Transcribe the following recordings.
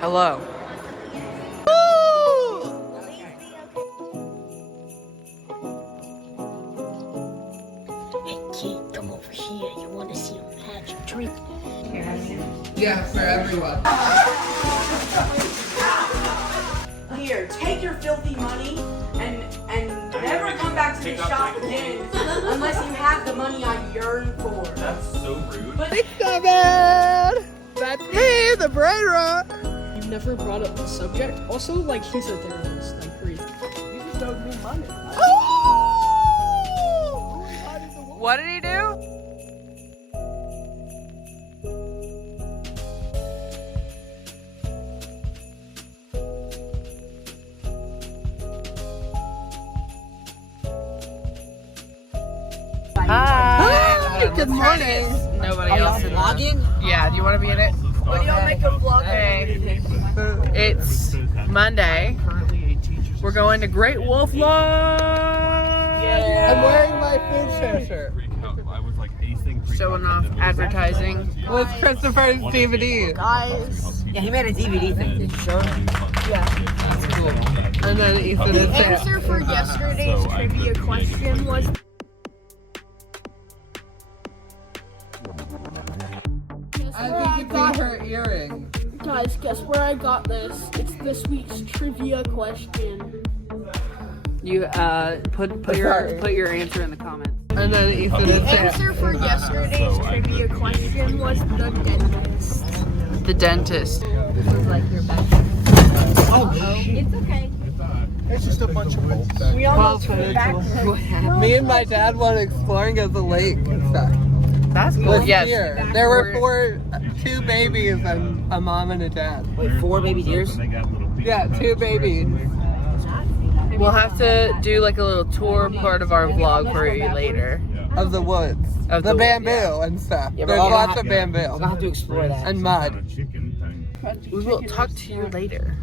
Hello. Hey kid, come over here. You want to see a magic trick? Yeah, for everyone. Here, take your filthy money and never come back to the shop again unless you have the money I yearn for. That's so rude. It's not bad. That's me, the brain rot. You've never brought up the subject. Also, like, he's a therapist. Like, great. You just owed me money. What did he do? Hi. Good morning. Nobody else in vlogging? Yeah. Do you want to be in it? What do y'all make a vlog? Hey. It's Monday. We're going to Great Wolf Lodge. Yeah. I'm wearing my food share shirt. I was like acing Showing off advertising with Christopher's DVD. Guys. Yeah, he made a DVD thing. Sure. That's cool. And then Ethan The is there. answer for yesterday's trivia question was I think you got her earring. Guys, guess where I got this? It's this week's trivia question. You put your answer in the comments. And then Ethan the is there. answer for yesterday's trivia question was the dentist. The dentist. This is like your back. Oh, It's okay. It's just a bunch of bolts. We almost went back to Me and my dad went exploring at the lake and stuff. That's cool. Yes. Year. There were two babies and a mom and a dad. Wait, 4 baby deers? Yeah, 2 babies. We'll have to do like a little tour part of our vlog for you later. Of the woods. Of the bamboo and stuff. Yeah, There's lots of bamboo. We're gonna have to explore that. And mud. We will talk to you later.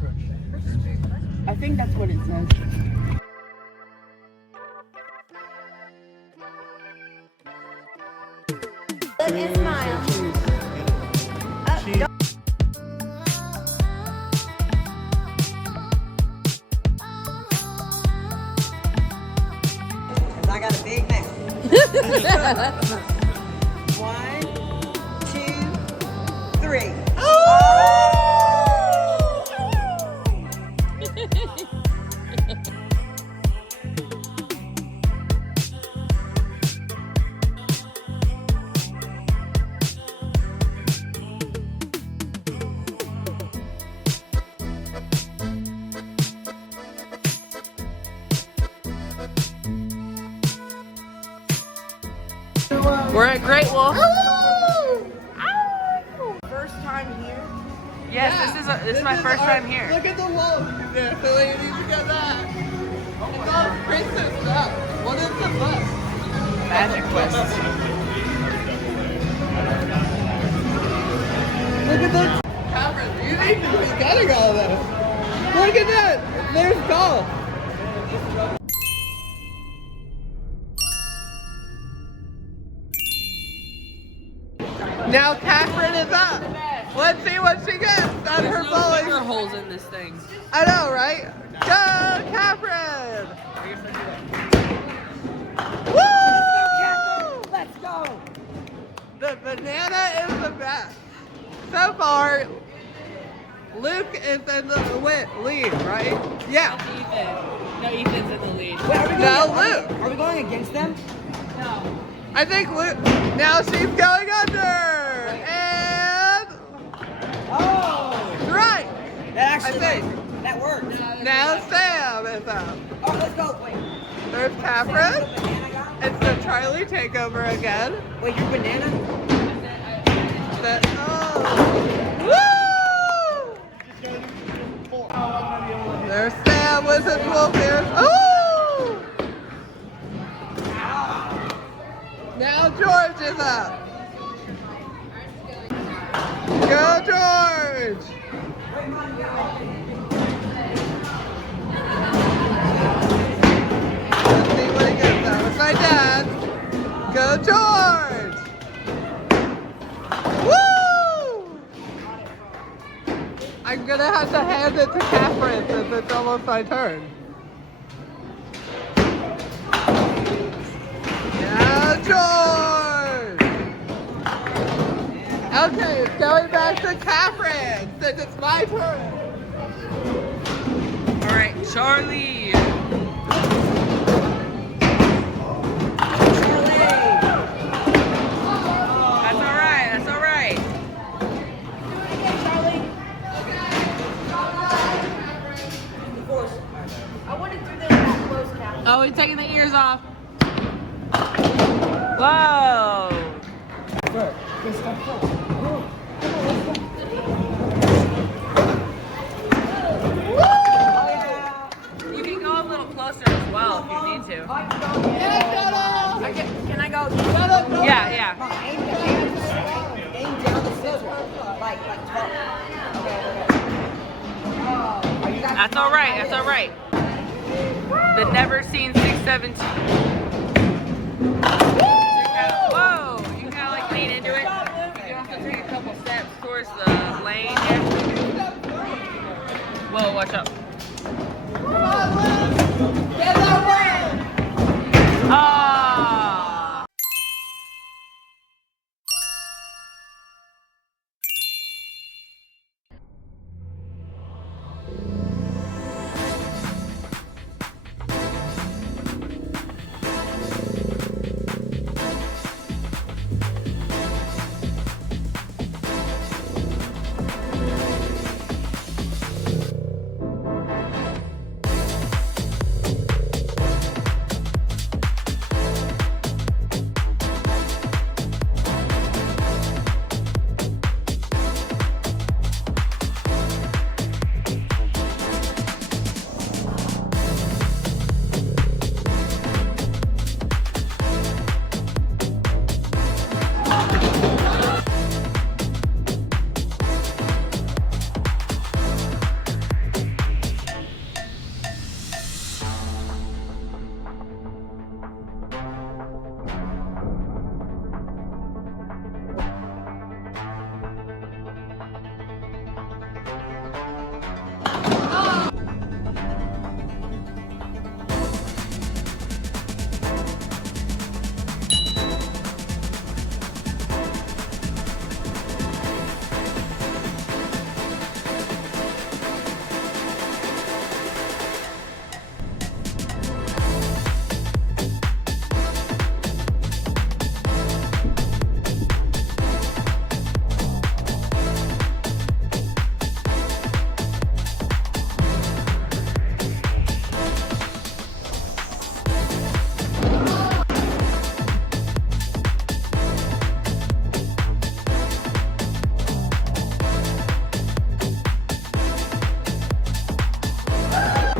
I think that's what it says. Look and smile. I got a big mouth. 1, 2, 3. We're at Great Wolf. First time here. Yes, this is my first time here. Look at the wolf. Yeah, so we need to get that. It's all princess stuff. What is the book? Magic Quest. Look at this. Cameron, you need to be getting all this. Look at that. There's golf. Now Catherine is up. Let's see what she gets at her bowling. There are holes in this thing. I know, right? Go, Catherine! Woo! Let's go. The banana is the best. So far, Luke is in the lead, right? Yeah. No, Ethan's in the lead. Wait, are we No, going, Luke. Are we going against them? I think Luke. Now she's going under. And Oh! right. That actually, I think. that worked. Now Sam is up. Oh, let's go. Wait. There's Catherine. It's the Charlie takeover again. Wait, your banana? Woo! There's Sam with his wolf ears. Oh! Now George is up. Go George! Let's see what he gets. That was my dad. Go George! Woo! I'm gonna have to hand it to Catherine since it's almost my turn. Yeah, George! Okay, it's going back to Catherine since it's my turn. All right, Charlie. That's all right. That's all right. Oh, he's taking the ears off. Whoa. You can go a little closer as well if you need to. Can I go? Yeah, yeah. Aim down the scissor. Like 12. Okay. That's all right. That's all right. The never seen 617. Whoa! You kind of like lean into it. You have to take a couple steps towards the lane here. Whoa! Watch out. Ah!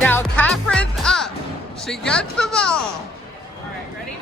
Now Catherine's up. She gets the ball. All right, ready?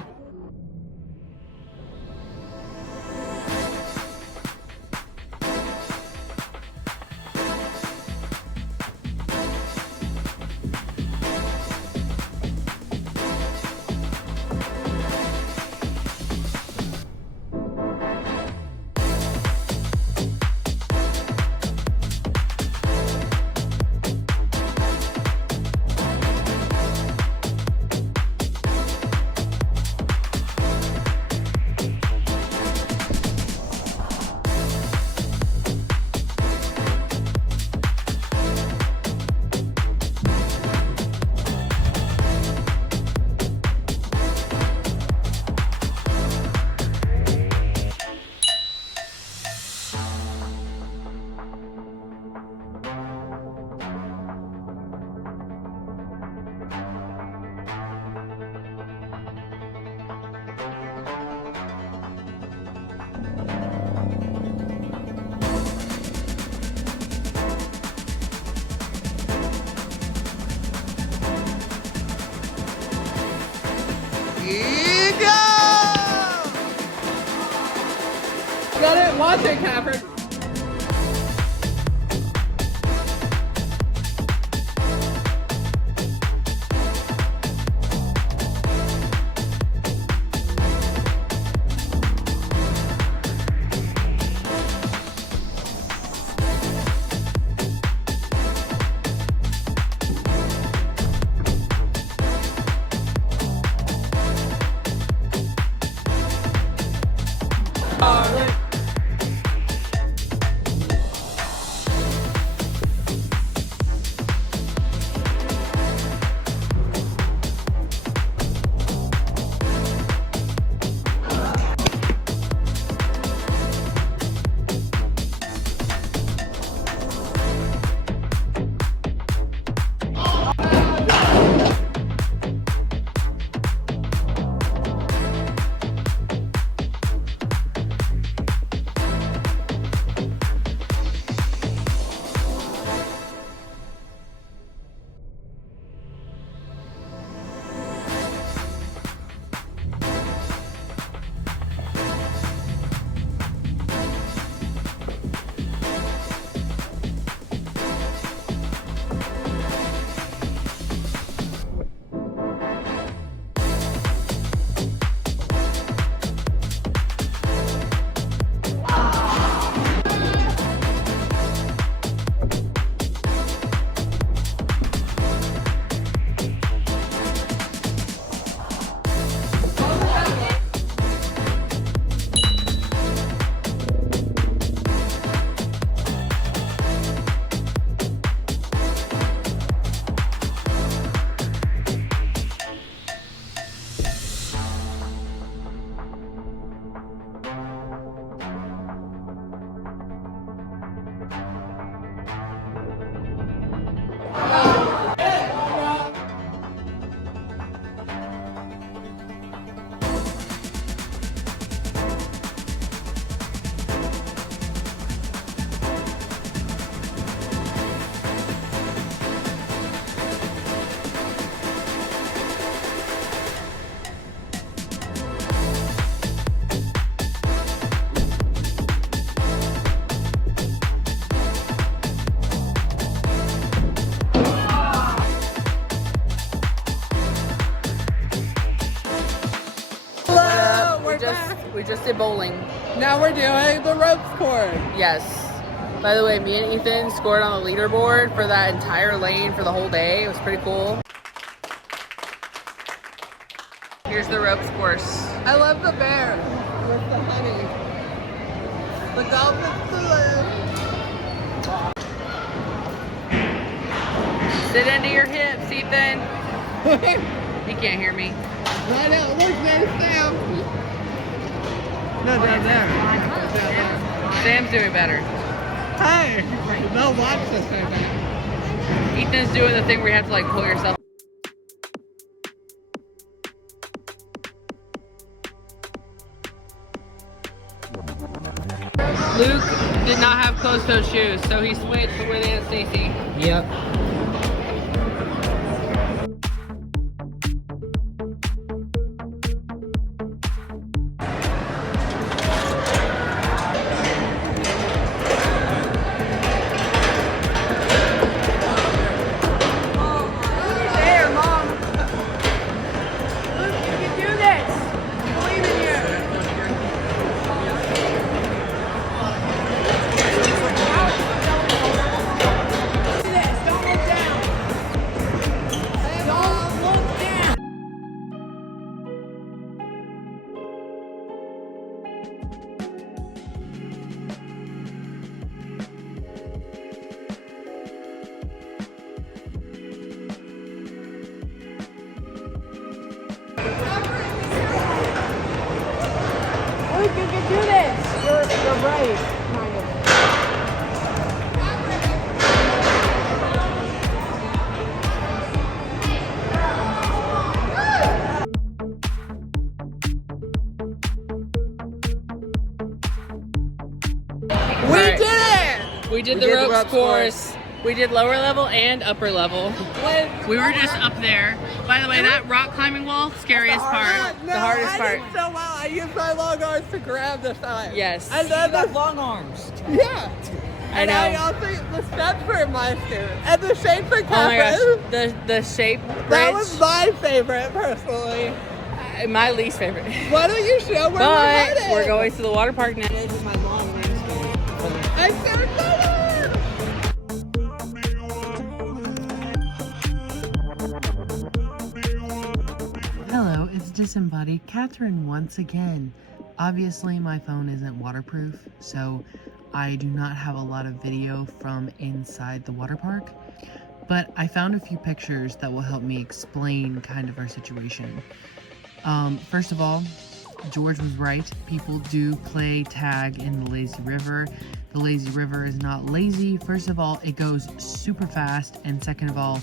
Got it. Watch it, Catherine. We just did bowling. Now we're doing the ropes course. Yes. By the way, me and Ethan scored on the leaderboard for that entire lane for the whole day. It was pretty cool. Here's the ropes course. I love the bear with the honey. The dolphins to live. Sit into your hips, Ethan. He can't hear me. I know, look, there's Sam. No, down there. Sam's doing better. Hey, they'll watch this right now. Ethan's doing the thing where you have to like pull yourself. Luke did not have closed-toed shoes, so he switched with Aunt Stacy. Yep. There, Mom. Luke, you can do this. Believe in you. Do this. Don't look down. Don't look down. Luke, you can do this. You're right. Kind of. We Right. did it! We did We the did the ropes ropes course. We did lower level and upper level. We were just up there. By the way, that rock climbing wall, scariest part. No, The hardest I part. did so well. I used my long arms to grab the side. Yes. And You then got long arms. yeah. I And know. I also, the steps were my favorite. And the shape and Oh my cafe, gosh, the shape that bridge, was my favorite, personally. my least favorite. Why don't you show where we're But headed? we're going to the water park now. This is my long range game. I'm so excited! Hello, it's Disembodied Catherine once again. Obviously my phone isn't waterproof, so I do not have a lot of video from inside the water park, but I found a few pictures that will help me explain kind of our situation. First of all, George was right. People do play tag in the lazy river. The lazy river is not lazy. First of all, it goes super fast, and second of all,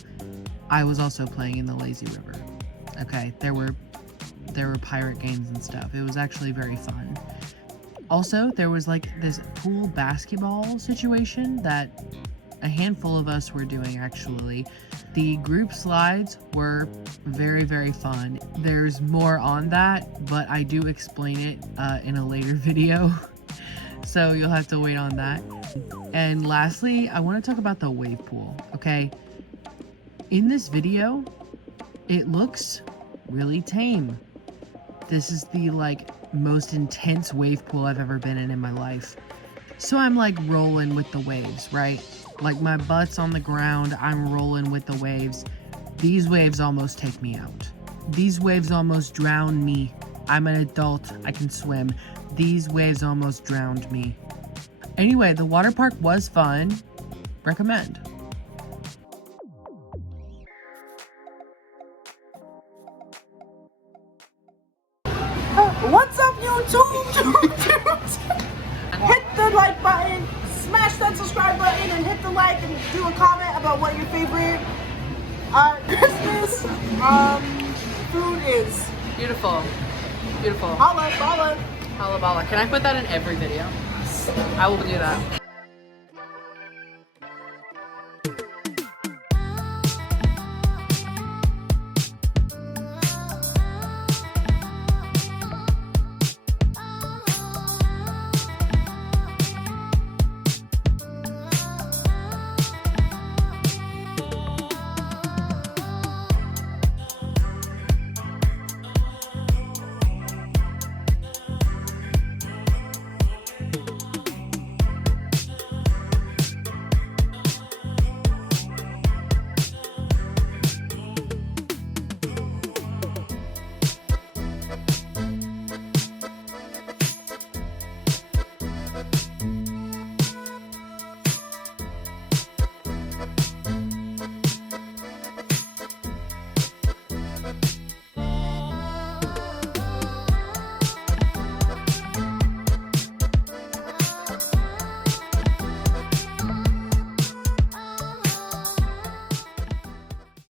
I was also playing in the lazy river. Okay, there were pirate games and stuff. It was actually very fun. Also, there was like this pool basketball situation that a handful of us were doing actually. The group slides were very, very fun. There's more on that, but I do explain it in a later video. So you'll have to wait on that. And lastly, I want to talk about the wave pool, okay? In this video, it looks really tame. This is the most intense wave pool I've ever been in my life. So I'm like rolling with the waves, right? Like my butt's on the ground, I'm rolling with the waves. These waves almost take me out. These waves almost drown me. I'm an adult, I can swim. These waves almost drowned me. Anyway, the water park was fun. Recommend. What's up, YouTube? Hit the like button, smash that subscribe button, and hit the like and do a comment about what your favorite Christmas food is. Beautiful. Beautiful. Holla, holla. Holla balla. Can I put that in every video? I will do that.